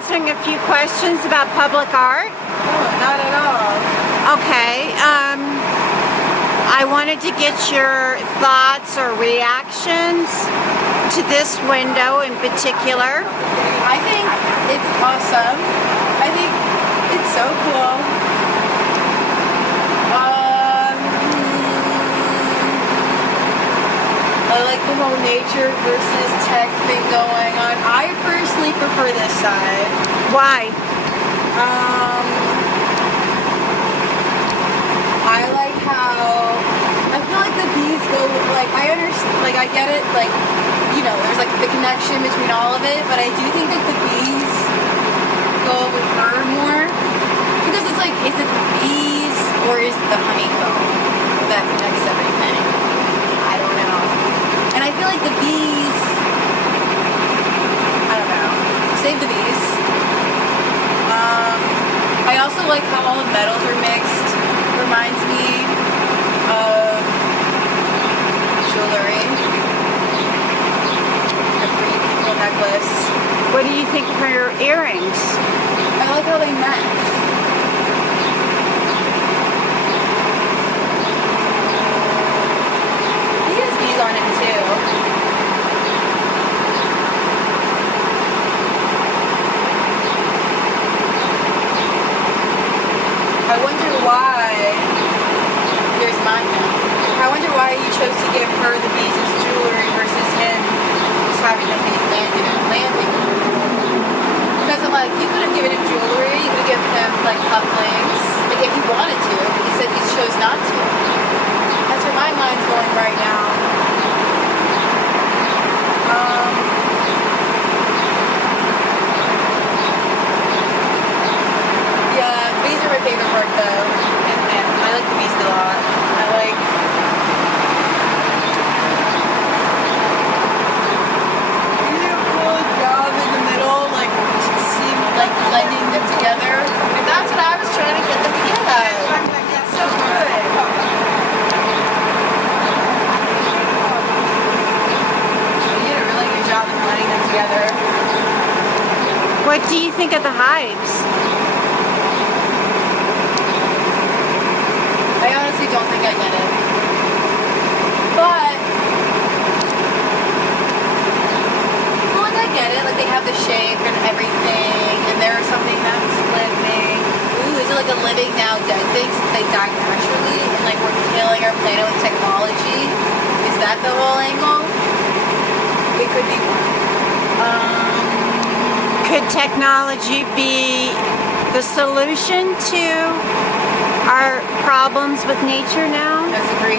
answering a few questions about public art? Oh, not at all. Okay. I wanted to get your thoughts or reactions to this window in particular. I think it's awesome. I think it's so cool. I like the whole nature versus tech thing going on. I personally prefer this side. Why? I like how I feel like the bees go with, like, I understand, like, I get it, like, you know, there's like the connection between all of it, but I do think that the bees go with her more, because it's like, is it the bees or is it the honeycomb that connects everything? I don't know. And I feel like the bees, I don't know, save the bees. I also like how all the metals are mixed. Reminds me of jewelry. A pretty little necklace. What do you think of her earrings? I like how they match. He has bees on him too. I wonder why, here's mine now, I wonder why you chose to give her the bees as jewelry versus him just having them be landing. Because I'm like, you could have given him jewelry, you could have given him like cufflinks, like if you wanted to, but he said he chose not to. That's where my mind's going right now. Yeah, bees are my favorite part though. And I like the bees a lot. I like beautiful job in the middle, like see like blending them together. And that's what I was trying to get them to get at. It's so good. You did a really good job of blending them together. What do you think of the hives? I honestly don't think I get it. But, well, like I get it. Like they have the shape and everything, and there's something that's living. Ooh, is it like a living now dead thing since they died naturally, and like we're killing our planet with technology? Is that the whole angle? It could be one. Could technology be the solution to our problems with nature now? That's a great